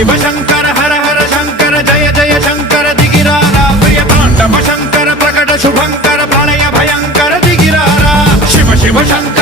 शिव शंकर हर हर शंकर जय जय शंकर दिगिरारा प्रिय तांडव शंकर प्रकट शुभंकर प्रलय भयंकर दिगिरारा शिव शिव शंकर